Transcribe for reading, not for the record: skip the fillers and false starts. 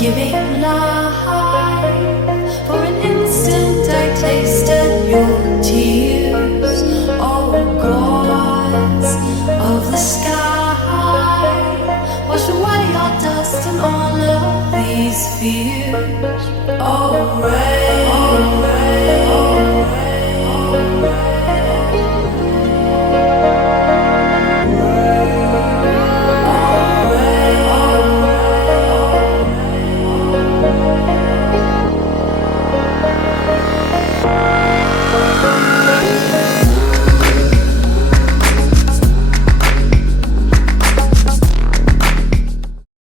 giving life. For an instant I tasted your tears, oh gods of the sky. Wash away our dust and all of these fears. Oh rain,